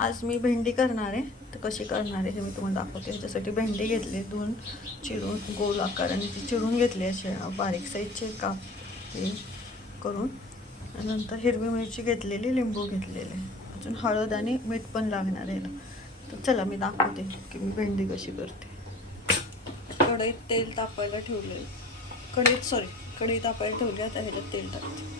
आज मी भेंडी करणार आहे. तर कशी करणार आहे हे मी तुम्हाला दाखवते. ह्याच्यासाठी भेंडी घेतली, धुवून चिरून गोल आकाराने ती चिरून घेतली, असे बारीक साईजचे काप हे करून. नंतर हिरवी मिरची घेतलेली, लिंबू घेतलेले, अजून हळद आणि मीठ पण लागणार आहे. तर चला मी दाखवते की मी भेंडी कशी करते. कढईत तेल तापायला ठेवले, कढई तापायला ठेवली. आता ह्याच्यात तेल टाकते.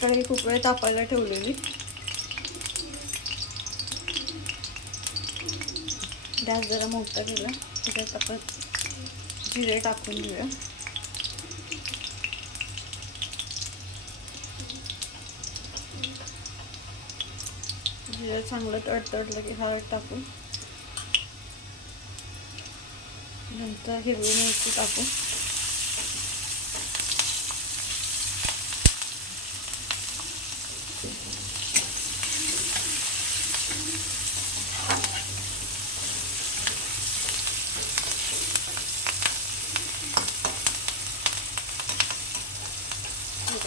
कढई खूप वेळ तापायला ठेवलेली. गॅस जरा मोठा केला. त्याच्यात आपण जिरे टाकून घेऊया. जिरे चांगलं तडतडलं की हळद टाकून, नंतर हिरवी मिरची टाकू.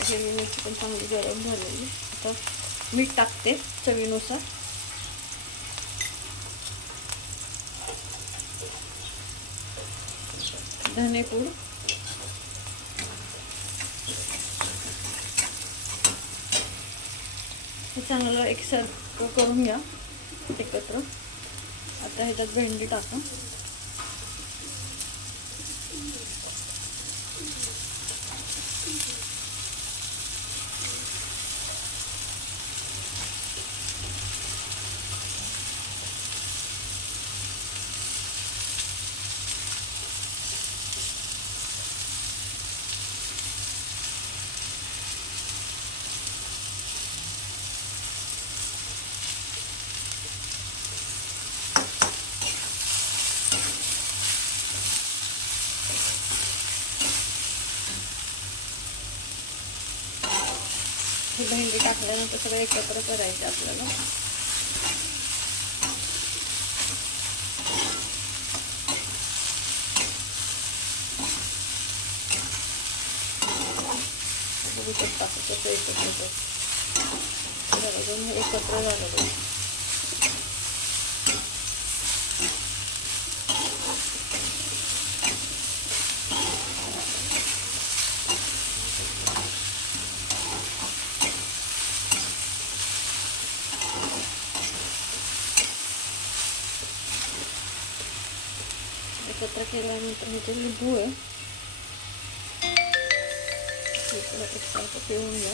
हिरवी मिरची पण चांगली गरम झालेली. आता मीठ टाकते चवीनुसार. धनेपूड, हे चांगलं एकसारखं करून घ्या एकत्र. आता ह्याच्यात भेंडी टाका. भेंडी टाकल्यानंतर सगळं एकत्र करायचे आपल्याला. बघू शकता कसं एकत्र एकत्र झालं. एकत्र केल्यानंतर ह्याचे लिंबू आहे, एकसारखं पिळून घ्या.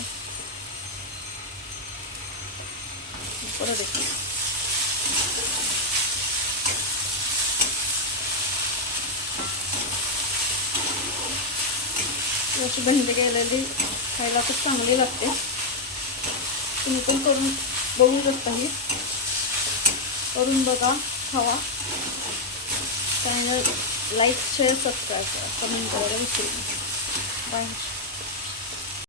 परत अशी भेंडी केलेली खायला खूप चांगली लागते. तुम्ही पण करून बघू शकता. ही करून बघा, खावा. चॅनल लाईक, शेअर, सबस्क्राईब करा, कमेंट करायला विसरू नका. बाय.